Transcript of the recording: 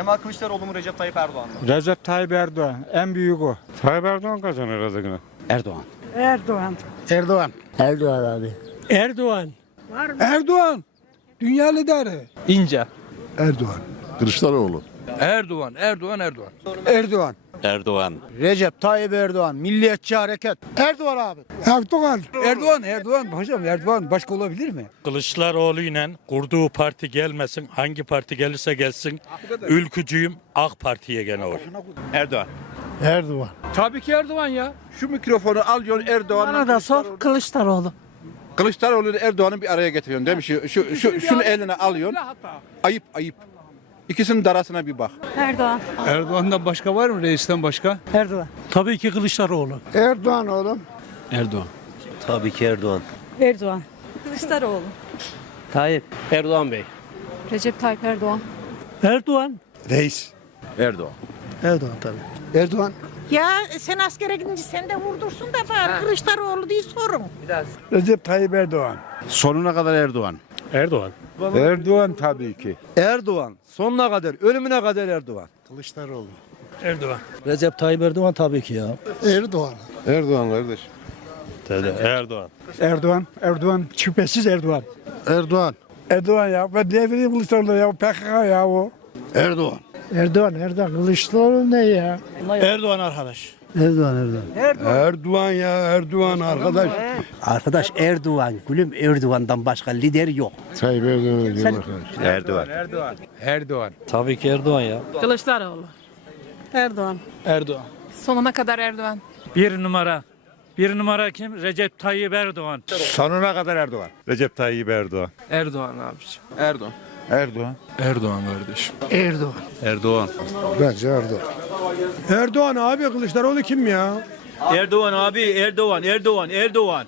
Kemal Kılıçdaroğlu mu Recep Tayyip Erdoğan mı? Recep Tayyip Erdoğan en büyük o. Tayyip Erdoğan kazanır herhalde yine. Erdoğan. Erdoğan. Erdoğan. Erdoğan abi. Erdoğan. Erdoğan. Dünya lideri. İnce. Erdoğan. Kılıçdaroğlu. Erdoğan, Erdoğan, Erdoğan. Erdoğan. Erdoğan. Recep Tayyip Erdoğan. Milliyetçi hareket. Erdoğan abi. Erdoğan. Erdoğan, Erdoğan. Hocam Erdoğan başka olabilir mi? Kılıçdaroğlu ile kurduğu parti gelmesin. Hangi parti gelirse gelsin. Ülkücüyüm AK Parti'ye gene oy. Erdoğan. Erdoğan. Tabii ki Erdoğan ya. Şu mikrofonu alıyorsun Erdoğan'la Bana da sor Kılıçdaroğlu. Kılıçdaroğlu ile Erdoğan'ı bir araya getiriyorsun değil mi? Şu, şu, şu, şunu eline alıyorsun. Ayıp ayıp. İkisinin darasına bir bak. Erdoğan. Erdoğan'dan başka var mı reisten başka? Erdoğan. Tabii ki Kılıçdaroğlu. Erdoğan oğlum. Erdoğan. Tabii ki Erdoğan. Erdoğan. Kılıçdaroğlu. Tayyip Erdoğan Bey. Recep Tayyip Erdoğan. Erdoğan. Reis. Erdoğan. Erdoğan tabii. Erdoğan. Ya sen askere gidince sen de vurdursun da bari Kılıçdaroğlu diye sorun. Recep Tayyip Erdoğan. Sonuna kadar Erdoğan. Erdoğan. Erdoğan tabii ki. Erdoğan. Sonuna kadar, ölümüne kadar Erdoğan. Kılıçdaroğlu. Erdoğan. Recep Tayyip Erdoğan tabii ki ya. Erdoğan. Erdoğan kardeş. Erdoğan. Erdoğan. Erdoğan. Şüphesiz Erdoğan. Erdoğan. Erdoğan ya. Ben ne bileyim Kılıçdaroğlu ya. PKK ya o. Erdoğan. Erdoğan. Erdoğan. Kılıçdaroğlu ne ya? Erdoğan arkadaş. Erdoğan. Erdoğan. Erdoğan ya Erdoğan arkadaş. Arkadaş Erdoğan. Gülüm Erdoğan'dan başka lider yok. Tayyip Erdoğan arkadaş. Erdoğan. Erdoğan. Erdoğan. Tabii ki Erdoğan ya. Kılıçdaroğlu. Erdoğan. Erdoğan. Sonuna kadar Erdoğan. Bir numara. Bir numara kim? Recep Tayyip Erdoğan. Sonuna kadar Erdoğan. Recep Tayyip Erdoğan. Erdoğan abiciğim. Erdoğan. Erdoğan. Erdoğan kardeşim. Erdoğan. Erdoğan. Bence Erdoğan. Erdoğan abi Kılıçdaroğlu kim ya? Erdoğan abi Erdoğan Erdoğan Erdoğan.